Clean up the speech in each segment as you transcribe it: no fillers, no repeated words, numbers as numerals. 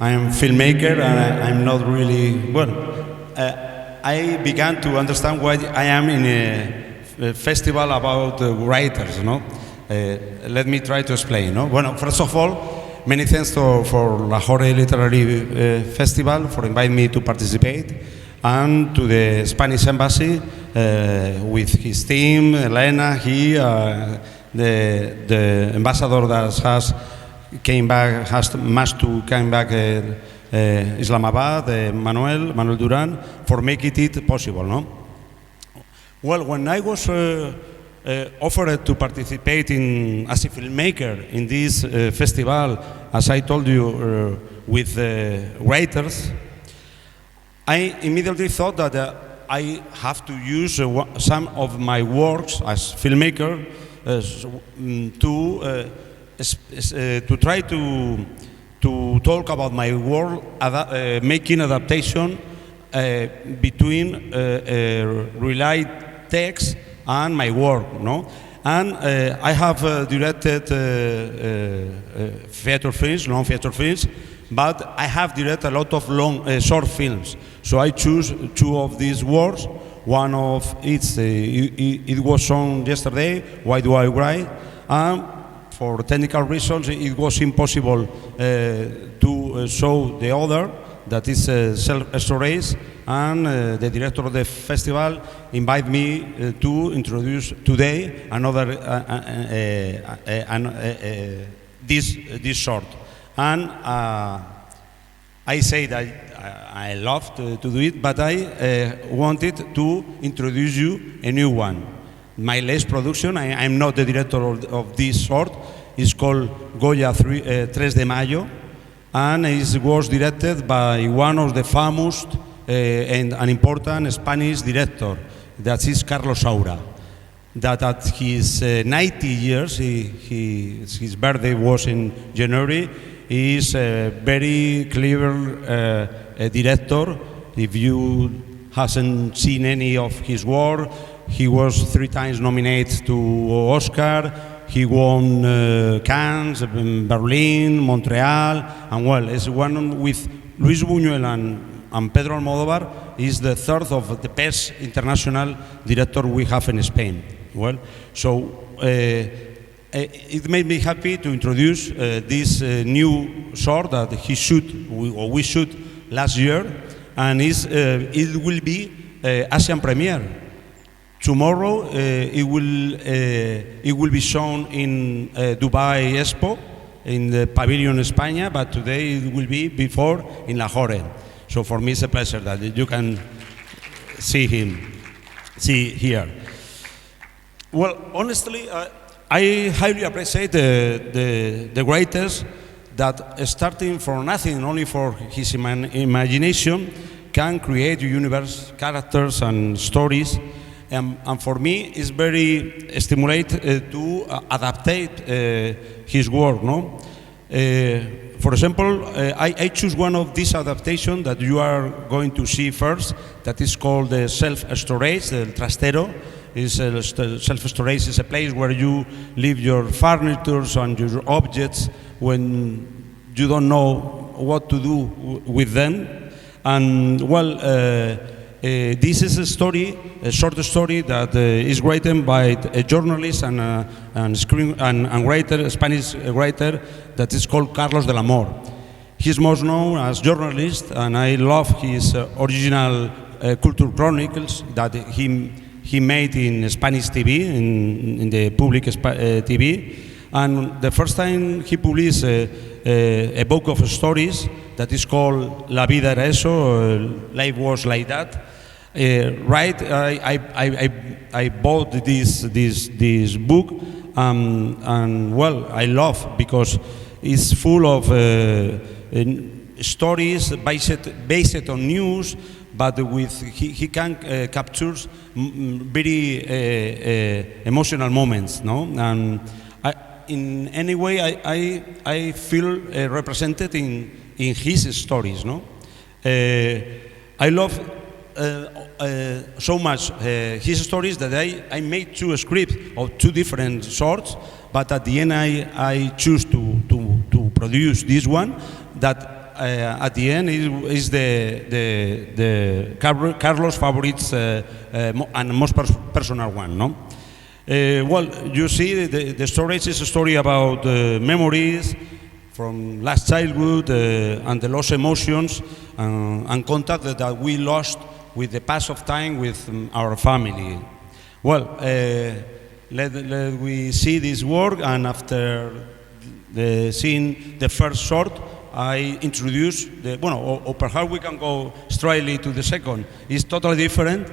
I'm a filmmaker, and I'm not really well. I began to understand why I am in a festival about writers. Let me try to explain. Well, first of all, many thanks for LAHORE Literary Festival for inviting me to participate, and to the Spanish Embassy with his team, Elena, the ambassador that has must to come back Islamabad, Manuel Duran, for making it possible. Well, when I was offered to participate as a filmmaker in this festival, as I told you, with writers, I immediately thought that I have to use some of my works as filmmaker to try to talk about my work, making adaptation between real text and my work. And I have directed feature films, long feature films, but I have directed a lot of long short films. So I choose two of these works. One of it was shown yesterday, Why Do I Write? And for technical reasons, it was impossible to show the other, that is self-storage, and the director of the festival invited me to introduce today another this short. And I say that I love to do it, but I wanted to introduce you a new one. My latest production, I'm not the director of this short, it's called Goya 3 de Mayo, and it was directed by one of the famous and an important Spanish director, that is Carlos Saura. That at his 90 years, his birthday was in January. He is a very clever director. If you hasn't seen any of his work, he was 3 times nominated to Oscar. He won Cannes, Berlin, Montreal, and well, it's one with Luis Buñuel and Pedro Almodóvar. Is the third of the best international director we have in Spain. Well, so it made me happy to introduce this new short that we shot last year, and it will be Asian premiere. Tomorrow it will be shown in Dubai Expo in the Pavilion España, but today it will be before in Lahore. So for me it's a pleasure that you can see here. Well, honestly, I highly appreciate the writers that, starting from nothing, only for his imagination, can create a universe, characters and stories. And for me, it's very stimulating to adapt his work. For example, I choose one of these adaptations that you are going to see first, that is called the self-storage, the trastero. Self-storage is a place where you leave your furniture and your objects when you don't know what to do with them. And well, this is a short story that is written by a journalist and writer, a Spanish writer, that is called Carlos de LAHORE. He's most known as journalist, and I love his original culture chronicles that he made in Spanish TV, in the public TV. And the first time he published a book of stories that is called La vida era eso, life was like that. I bought this book, and well, I love, because it's full of stories based on news, but he can capture very emotional moments, And in any way, I feel represented in his stories, I love so much his stories that I made 2 scripts of 2 different sorts, but at the end I choose to produce this one that at the end is the Carlos' favorites and most personal one, no? Well, you see, the storage is a story about memories from last childhood and the lost emotions and contact that we lost with the pass of time with our family. Well, let we see this work, and after seeing the first short, I introduce the, well, or perhaps we can go straightly to the second. It's totally different.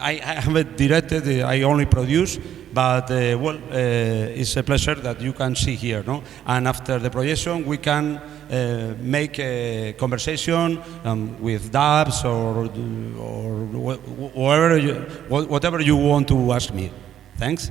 I haven't directed, I only produce, but well, it's a pleasure that you can see here, no? And after the projection, we can make a conversation with dabs or whatever you want to ask me. Thanks.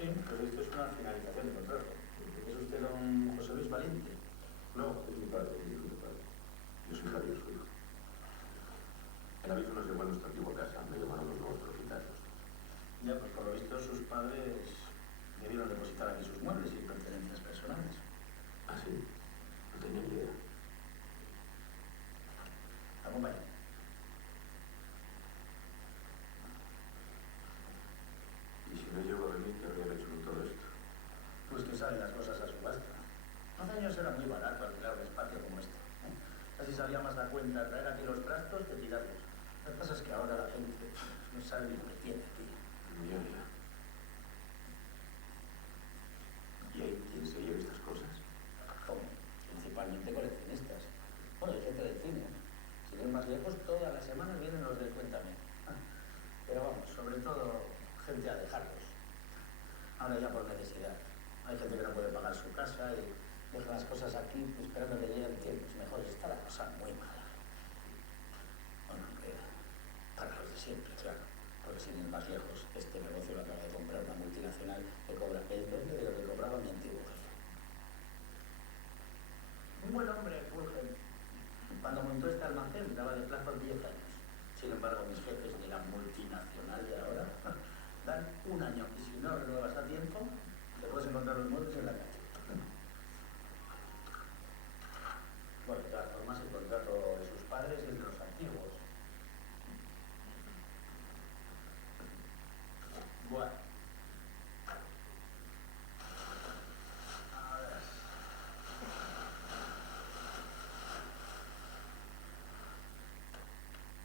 Sí, pues esto es una finalización de contrato. ¿Es usted don José Luis Valiente? No, es mi padre, mi hijo de padre. Yo soy Javier, su hijo. El aviso nos llegó a nuestra antigua casa, me llamaron los nuevos propietarios. Ya, pues por lo visto sus padres debieron depositar aquí sus muebles y pertenencias personales. ¿Ah, sí? No tenía ni idea. Acompañe. ¿Y si no llego a venir, qué habrían hecho con todo esto? Pues que salen las cosas a subasta. Hace años era muy barato alquilar un espacio como este. Casi salía más a cuenta traer aquí los trastos que tirarlos. Lo que pasa es que ahora la gente no sabe ni lo que tiene aquí. Ya. ¿Y hay quien se lleve estas cosas? ¿Cómo? Principalmente coleccionistas. Bueno, hay gente del cine. Sin ir más lejos, todas las semanas vienen los del Cuéntame. Pero vamos, sobre todo gente a dejarlos. Ahora ya por necesidad. Hay gente que no puede pagar su casa y deja las cosas aquí esperando que lleguen tiempos mejores. Está la cosa muy mala. Bueno, para los de siempre, claro. Porque sin ir más lejos, este negocio lo acaba de comprar una multinacional que cobra el doble de lo que cobraba mi antiguo jefe. Un buen hombre, Fulgen. Cuando montó este almacén daba de plazo 10 años. Sin embargo, mis jefes de la multinacional de ahora dan un año y si no renuevas a tiempo, te puedes encontrar los muebles en la calle. Bueno, de todas formas, el contrato de sus padres es de los antiguos. Bueno. A ver.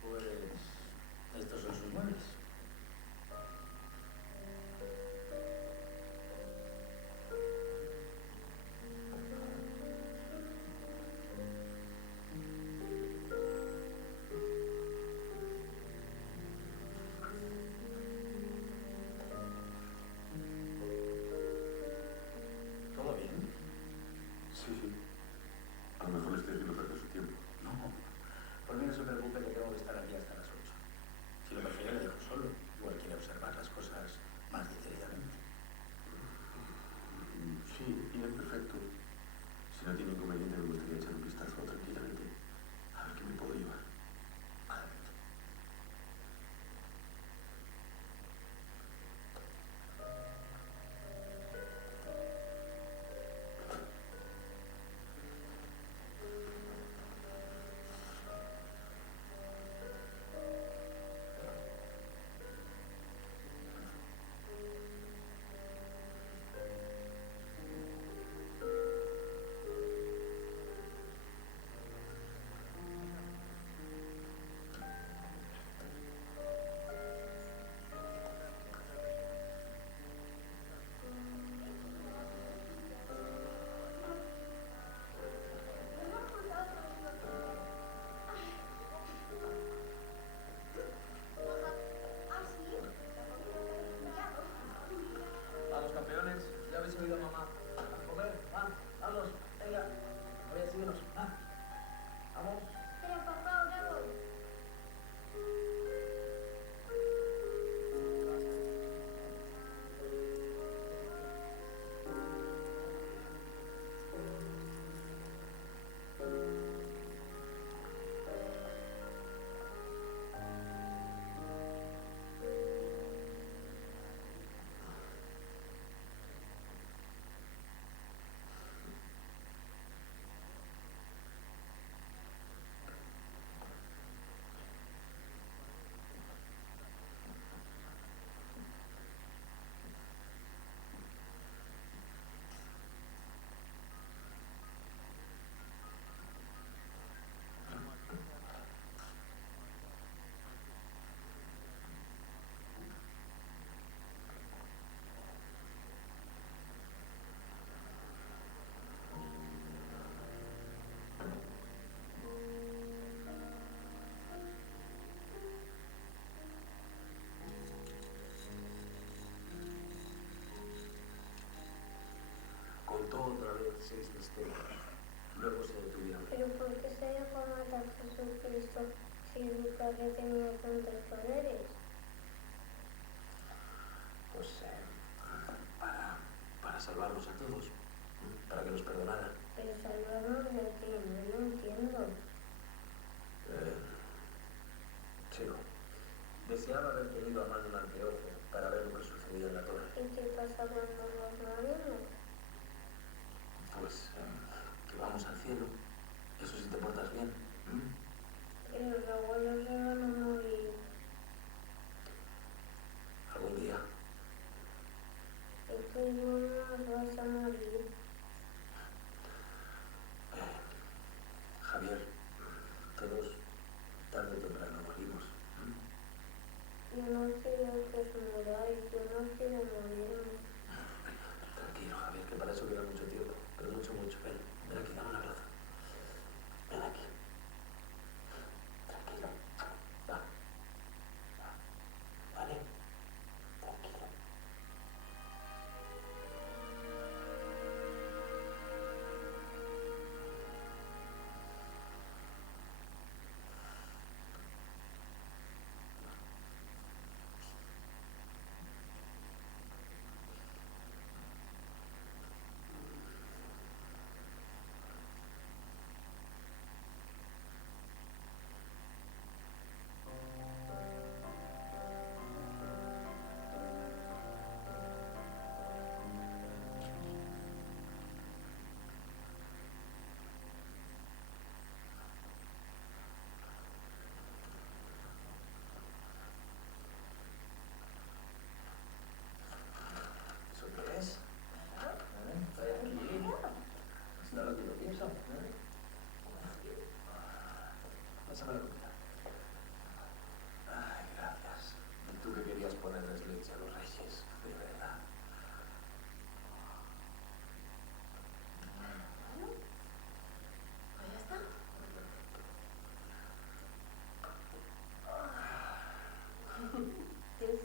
Pues esto 16 de Estela. Luego se detuvieron. ¿Pero por qué se dejó matar Jesucristo si su padre tenía tantos poderes? Pues para salvarlos a todos, para que los perdonara. Pero salvarnos de qué, no lo entiendo. Chico, deseaba haber tenido a mano un anteojo para ver lo que sucedía en la torre. ¿Y qué pasa cuando nos morimos? Pues que vamos al cielo. Eso si te portas bien. Y los abuelos se van a morir. Algún día. ¿Y tú no nos vas a morir? Javier, todos tarde o temprano morimos. Yo no quiero que os muráis, yo no quiero morirme. Tranquilo, Javier, que para eso queda mucho tiempo. Pero mucho, mucho. Ven, ven aquí, dame un abrazo. Ven aquí. Tranquilo. Va. ¿Vale? Tranquilo. ¿Eso qué es? Trae aquí. ¿Está lo que yo pienso? Pásame la comida. Ay, gracias. ¿Y tú que querías ponerles leche a los reyes? De verdad. Pues ya está. ¿Qué es?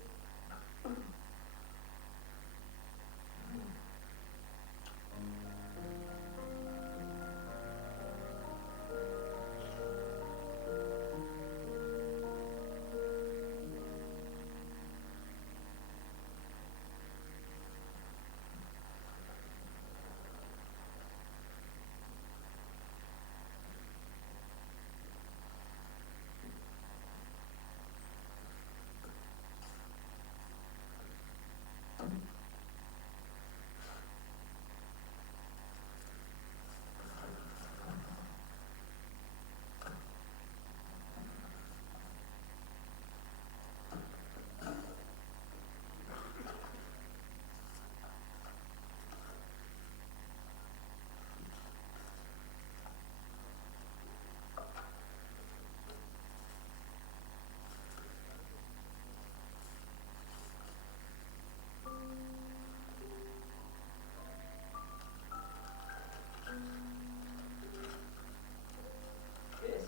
¿Qué es?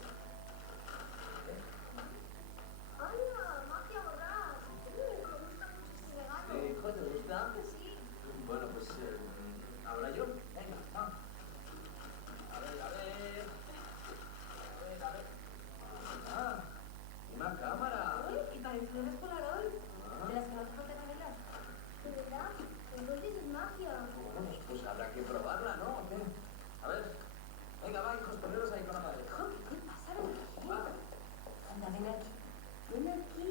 ¡Hala! ¡Magia voraz! Me gusta mucho este regalo. ¿Hijo, te gusta? Sí. Bueno, pues ahora yo. Venga, va. A ver, a ver. A ver, a ver. Ah, una cámara. Uy, y parecciones Polaroid. Ah. De las que no te faltan velas. ¿De verdad? Entonces es magia. Bueno, pues habrá que probarla, ¿no? ¿O qué? A ver. Venga, va, hijos, poneros ahí con la madre. Joder, ¿qué pasa? Va. Anda, ven aquí. Ven aquí,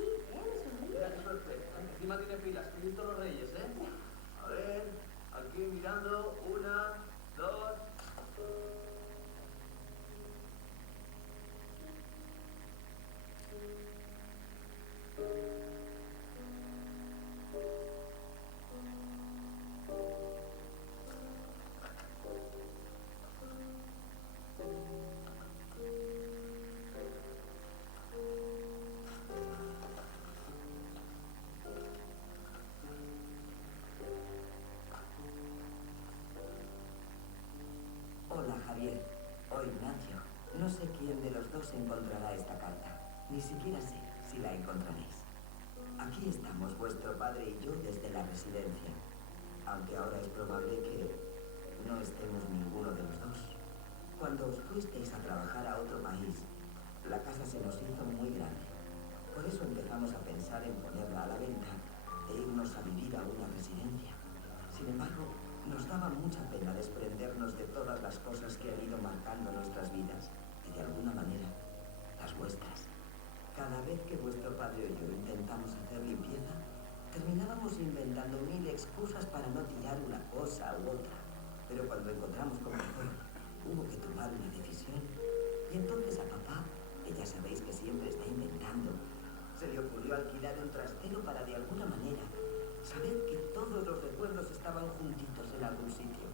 sonríe. Mira qué suerte. Encima tiene pilas, que visto los reyes, ¿eh? A ver, aquí mirando. Una, dos. Hola, Javier. O Ignacio. No sé quién de los dos encontrará esta carta. Ni siquiera sé si la encontraréis. Aquí estamos, vuestro padre y yo, desde la residencia. Aunque ahora es probable que no estemos ninguno de los dos. Cuando os fuisteis a trabajar a otro país, la casa se nos hizo muy grande. Por eso empezamos a pensar en ponerla a la venta e irnos a vivir a una residencia. Sin embargo, nos daba mucha pena desprendernos de todas las cosas que han ido marcando nuestras vidas y de alguna manera las vuestras. Cada vez que vuestro padre o yo intentamos hacer limpieza, terminábamos inventando 1000 excusas para no tirar una cosa u otra. Pero cuando encontramos con mejor, hubo que tomar una decisión. Y entonces a papá, que ya sabéis que siempre está inventando, se le ocurrió alquilar un trastero para de alguna manera saber que todos los recuerdos estaban juntitos en algún sitio.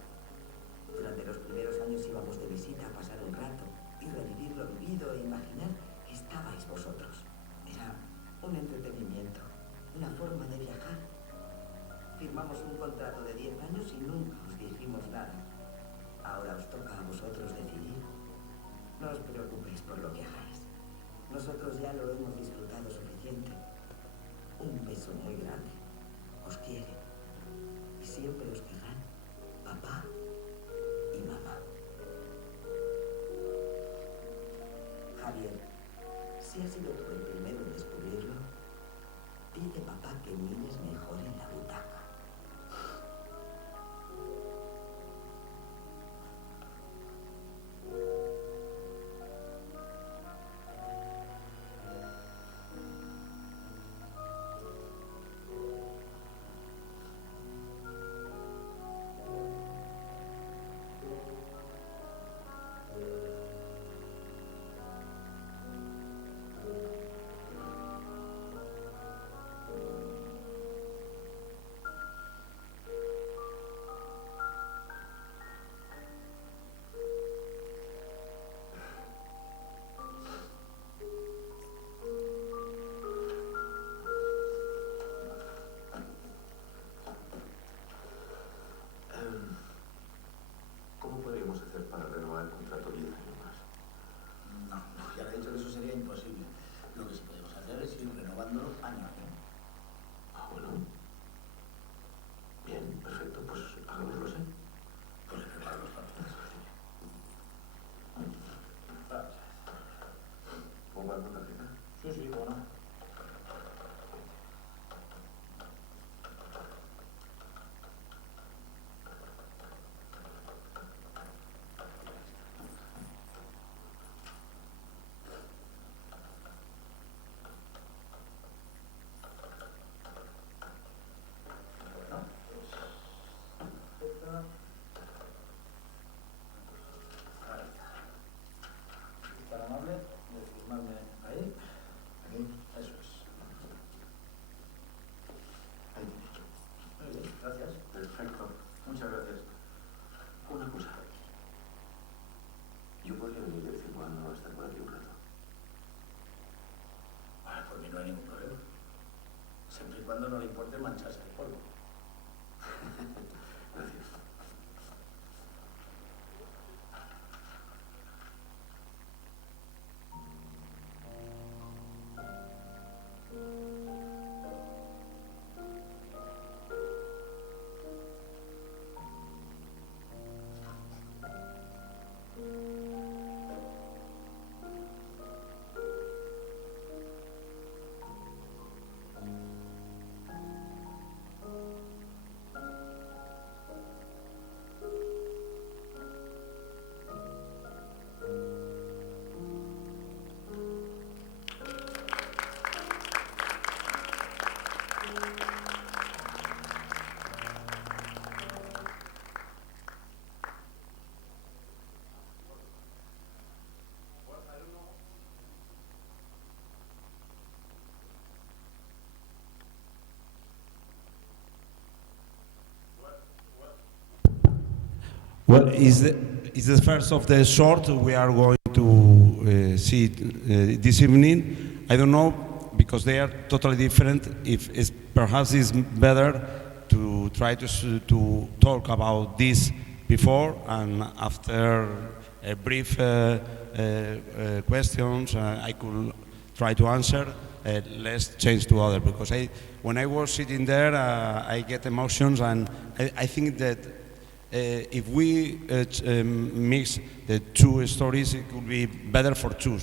Durante los primeros años íbamos de visita a pasar un rato y revivir lo vivido e imaginar que estabais vosotros. Era un entretenimiento, una forma de viajar. Firmamos un contrato de 10 años y nunca os dijimos nada. Ahora os toca a vosotros decidir. No os preocupéis por lo que hagáis. Nosotros ya lo hemos disfrutado suficiente. Un beso muy grande. Os quiere. Y siempre os querrán papá y mamá. Javier, si has sido tú el primero en descubrirlo, dile papá que mires mejor en la butaca. ¿Cómo podríamos hacer para renovar el contrato 10 años más? No, ya le he dicho que eso sería imposible. Lo que sí podemos hacer es ir renovándolo año a año. Ah, bueno. Bien, perfecto, pues hagámoslo así. Pues le preparo los papeles. Vale. ¿Pongo alguna tarjeta? Sí, sí, bueno. Tan amable de firmarme ahí. Aquí, eso es. Ahí tiene. Muy bien, gracias. Perfecto. Muchas gracias. Una cosa. Yo podría venir de vez en cuando a estar por aquí un rato. Bueno, por mí no hay ningún problema. Siempre y cuando no le importe mancharse el polvo. Gracias. Well, is the first of the short we are going to see this evening. I don't know, because they are totally different, if it's, perhaps it's better to try to talk about this before and after a brief questions I could try to answer. Let's change to other, because when I was sitting there, I get emotions, and I think that if we mix the two stories, it could be better for two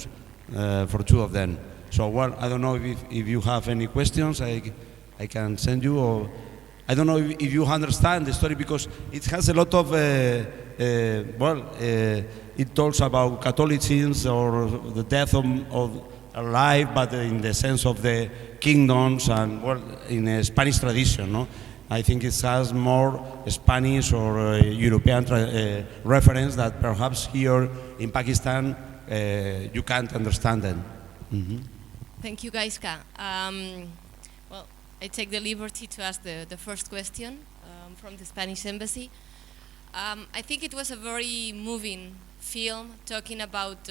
of them. So, well, I don't know if you have any questions, I can send you, or I don't know if you understand the story, because it has a lot of, it talks about Catholicism or the death of a life, but in the sense of the kingdoms and, well, in a Spanish tradition, no? I think it has more Spanish or European reference that perhaps here in Pakistan you can't understand them. Mm-hmm. Thank you, Gaizka. Well, I take the liberty to ask the first question from the Spanish Embassy. I think it was a very moving film talking about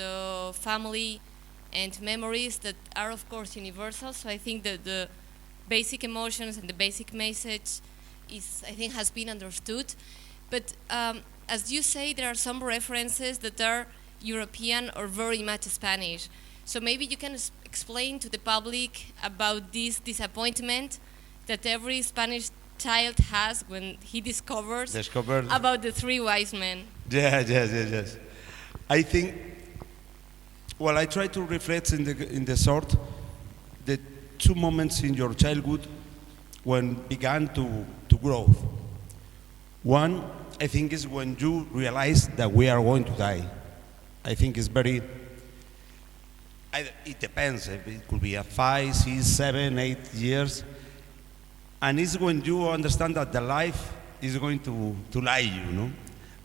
family and memories that are, of course, universal. So I think that the basic emotions and the basic message has been understood. But as you say, there are some references that are European or very much Spanish. So maybe you can explain to the public about this disappointment that every Spanish child has when he discovers about the three wise men. Yes. I think, well, I try to reflect in the short the two moments in your childhood when began to grow. One, I think, is when you realize that we are going to die. I think it's very, it depends. It could be 5, 6, 7, 8 years. And it's when you understand that the life is going to lie you, know?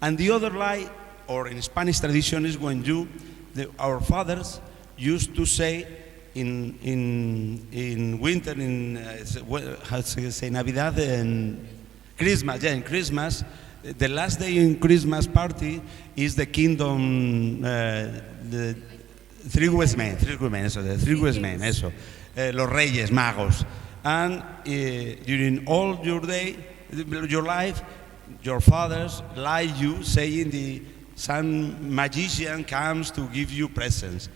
And the other lie, or in Spanish tradition, is when our fathers used to say in winter, how to say, Navidad and Christmas, in Christmas, the last day in Christmas party is the kingdom, the three wise men, eso, los reyes magos. And during all your life, your fathers lie you, saying some magician comes to give you presents.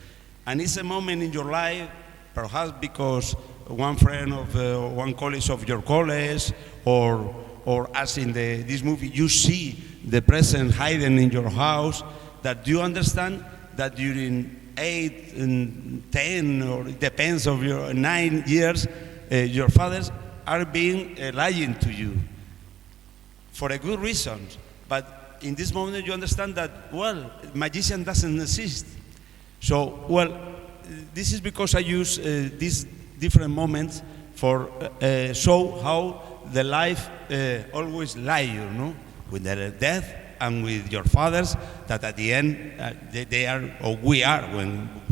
And it's a moment in your life, perhaps because one friend of one college of your college, or as in this movie, you see the present hidden in your house, that you understand that during 8 and 10, or it depends of your 9 years, your fathers are being lying to you for a good reason. But in this moment you understand that, well, magician doesn't exist. So, well, this is because I use these different moments for show how the life always lie you, know, with the death and with your fathers, that at the end they are, or we are,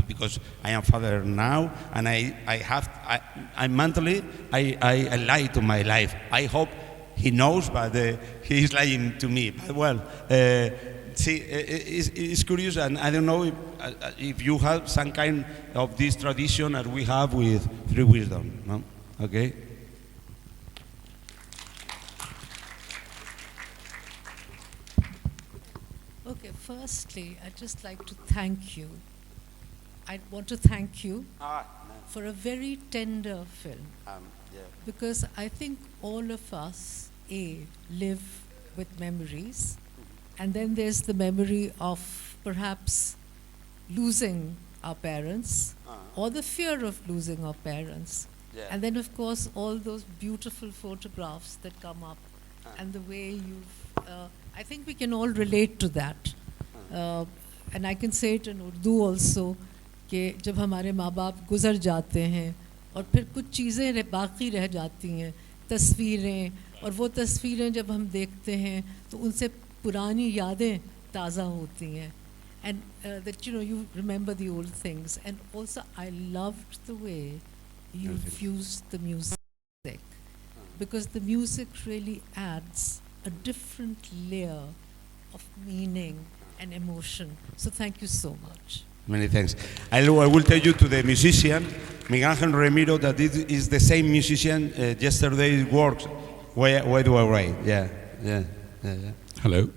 because I am father now, and I mentally lie to my life. I hope he knows, but he is lying to me. But well, see, it's curious, and I don't know if you have some kind of this tradition as we have with Three Wisdom, no? Okay. Okay, firstly, I'd just like to thank you. I want to thank you for a very tender film. Yeah. Because I think all of us, live with memories, and then there's the memory of perhaps losing our parents, or the fear of losing our parents. Yeah. And then, of course, all those beautiful photographs that come up, and the way I think we can all relate to that. And I can say it in Urdu also, कि जब हमारे माँ बाप गुज़र जाते हैं और फिर कुछ चीज़ें बाकी रह जाती हैं, तस्वीरें, और वो तस्वीरें जब हम देखते हैं तो उनसे पुरानी यादें ताज़ा होती हैं. And that, you remember the old things. And also I loved the way you fused the music, because the music really adds a different layer of meaning and emotion. So thank you so much. Many thanks. I will tell you to the musician, Miguel Ángel Ramiro, that this is the same musician yesterday worked. Why do I write? Yeah. Hello.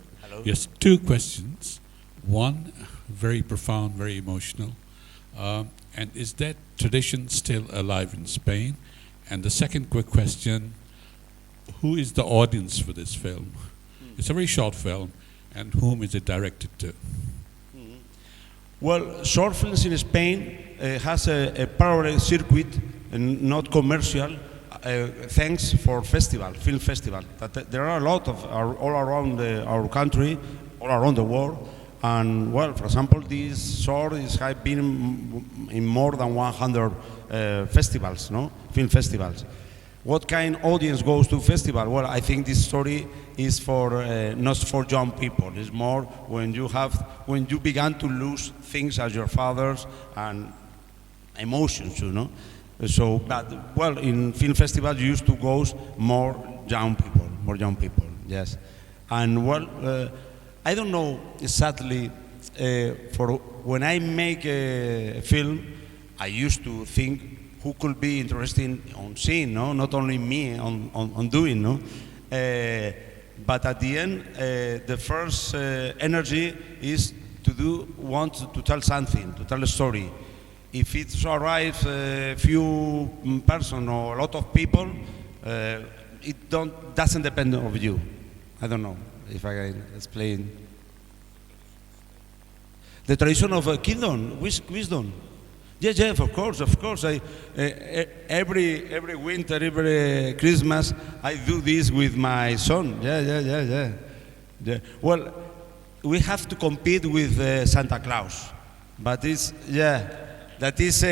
Yes, two questions. One, very profound, very emotional. And is that tradition still alive in Spain? And the second quick question, who is the audience for this film? It's a very short film, and whom is it directed to? Well, short films in Spain has a parallel circuit, and not commercial, thanks for film festival. There are a lot of all around our country, all around the world. And well, for example, this short has been in more than 100 festivals, no? Film festivals. What kind of audience goes to festival? Well, I think this story is for not for young people. It's more when you began to lose things as your fathers and emotions, you know. So, but well, in film festivals you used to go more young people, yes. And well, I don't know exactly. For when I make a film, I used to think who could be interested on seeing, no? Not only me on doing, no? But at the end, the first energy is want to tell something, to tell a story. If it arrives a few person or a lot of people, it doesn't depend on you. I don't know if I can explain. The tradition of kingdom, wisdom. Yes, of course. Every winter, every Christmas, I do this with my son. Yeah. Well, we have to compete with Santa Claus, but that is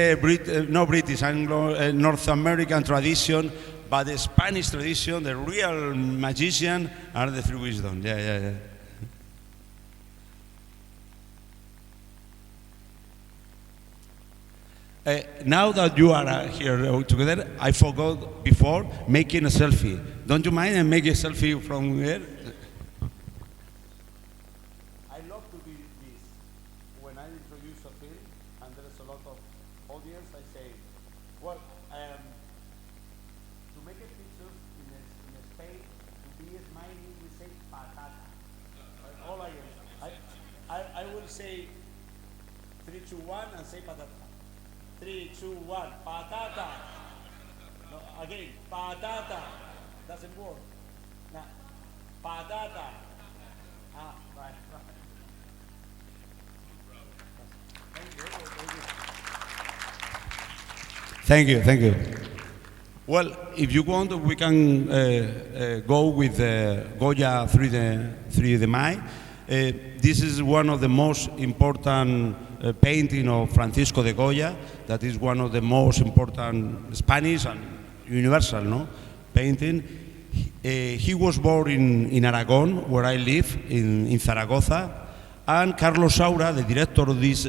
no British, Anglo, North American tradition, but the Spanish tradition, the real magician are the three wisdom. Yeah. Now that you are here together, I forgot before making a selfie. Don't you mind I make a selfie from here? I love to do this. When I introduce a film and there is a lot of audience, I say, well, to make a picture in Spain, to be smiling, we say patata. All I will say 3, 2, 1 and say patata. 3, 2, 1, patata. No, again, patata. Doesn't work. Now, patata. Right. Thank you. Well, if you want, we can go with Goya 3 de May. This is one of the most important painting of Francisco de Goya. That is one of the most important Spanish and universal, painting. He was born in Aragon, where I live, in Zaragoza. And Carlos Saura, the director of this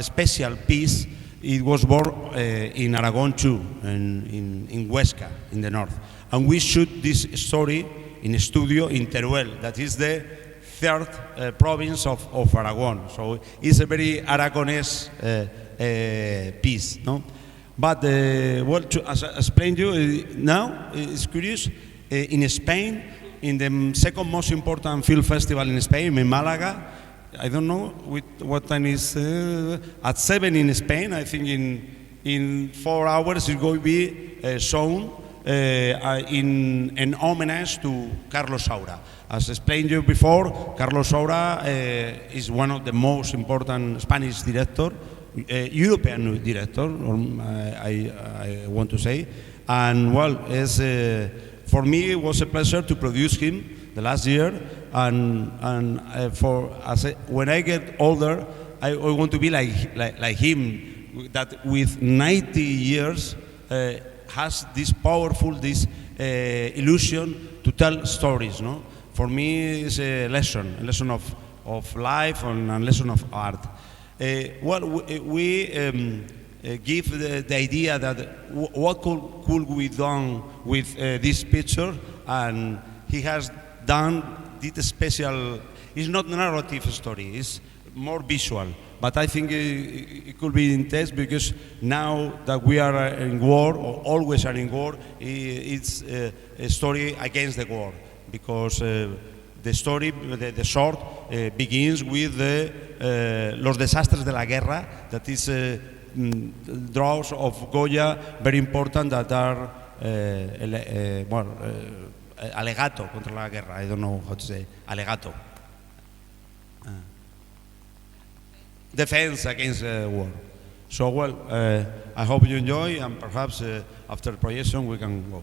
special piece, it was born in Aragon too, in Huesca, in the north. And we shoot this story in a studio in Teruel, that is the third province of Aragon. So it's a very Aragonese piece, no? But as I explained to you, now it's curious, in Spain, in the second most important film festival in Spain, in Malaga, I don't know what time is, at 7 in Spain, I think in 4 hours it's going to be shown in an homage to Carlos Saura. As explained to you before, Carlos Saura is one of the most important Spanish director, European director, I want to say. And well, for me it was a pleasure to produce him the last year. And when I get older, I want to be like him, that with 90 years has this powerful, illusion to tell stories, no? For me, it's a lesson of life and a lesson of art. We give the idea that what could we done with this picture, and he has did a special. It's not a narrative story; it's more visual. But I think it could be intense because now that we are in war, or always are in war, it's a story against the war. Because the story, the short, begins with Los Desastres de la Guerra, that is draws of Goya, very important, that are alegato contra la guerra. I don't know how to say alegato. Defense against war. So well, I hope you enjoy, and perhaps after the projection we can go.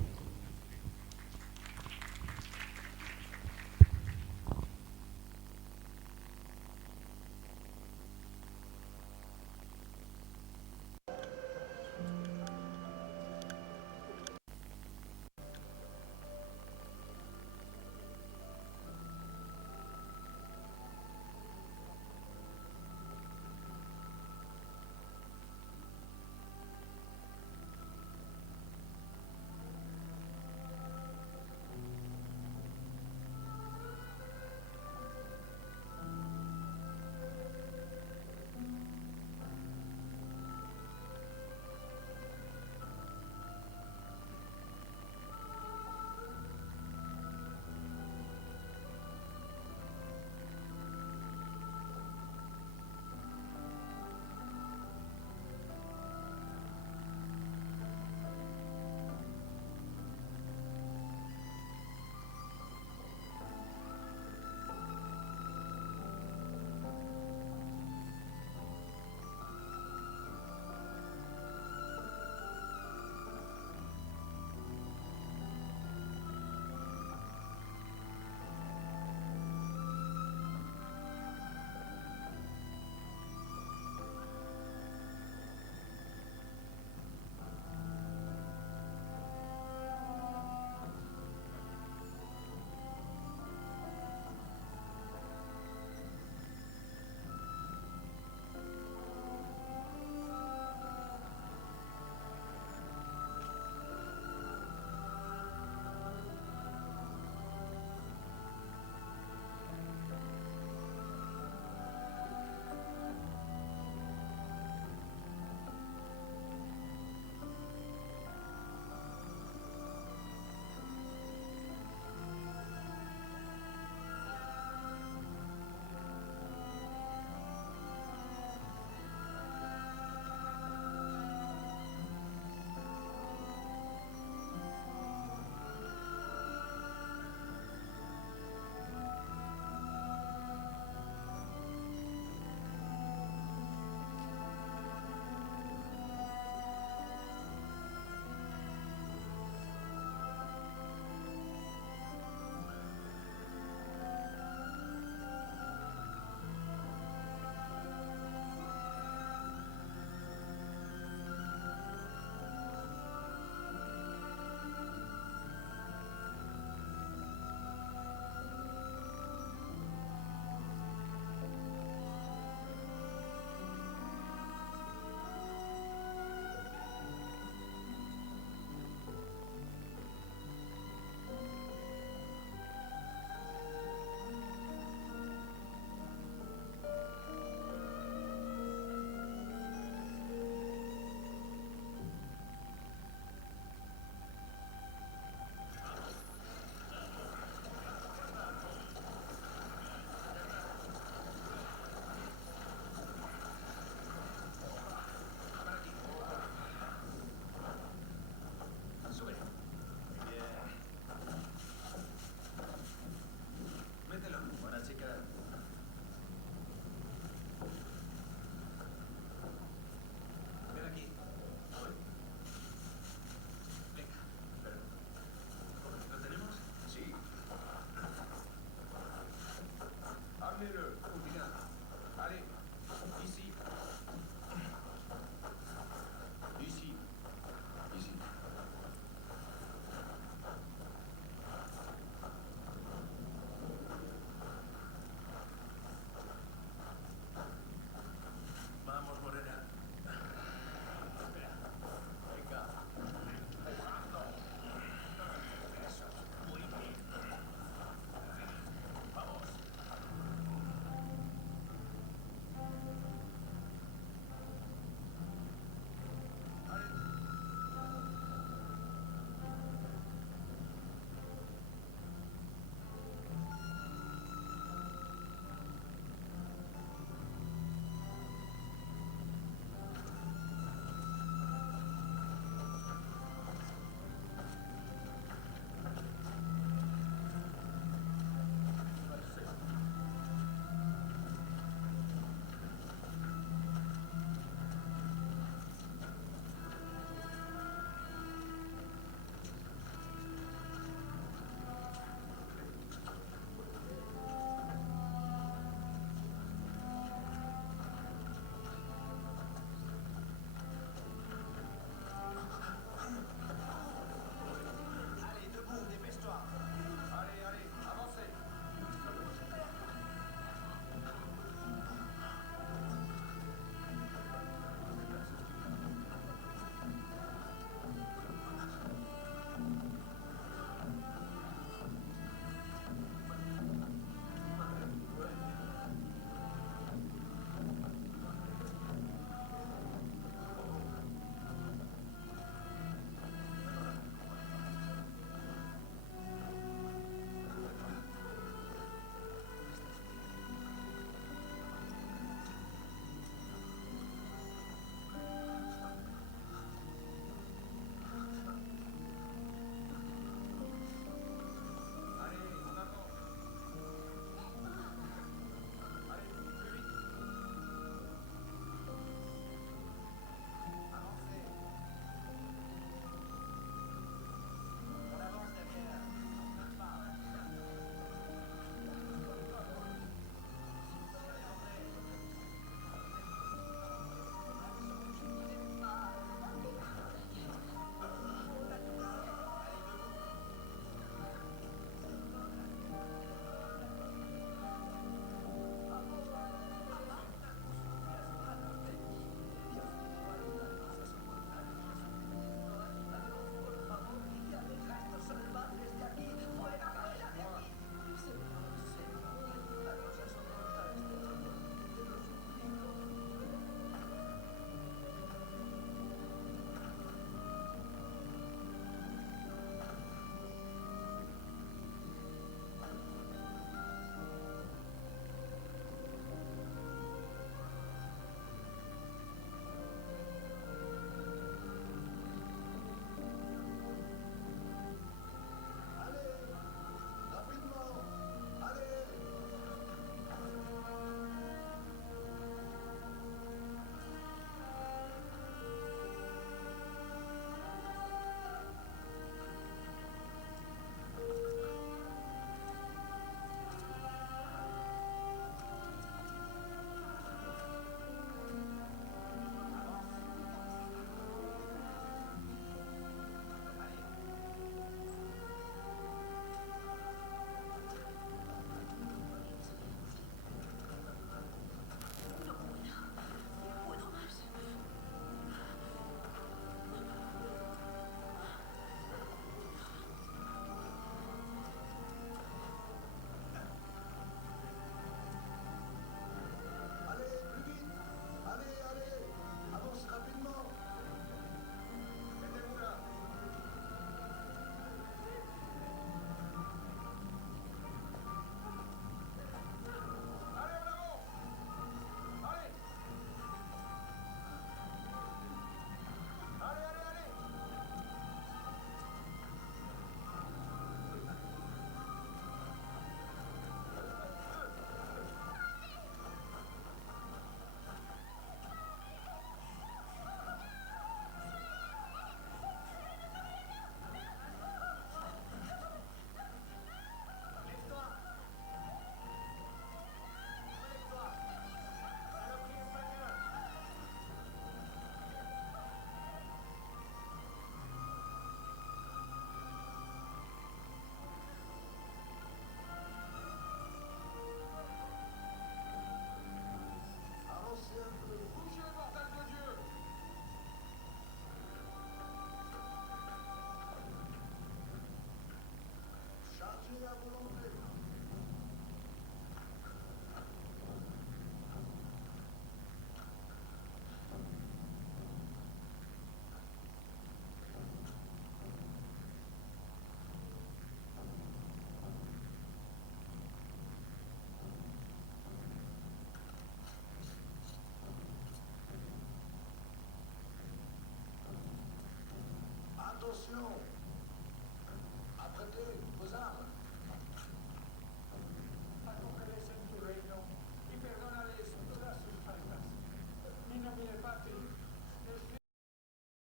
Attention,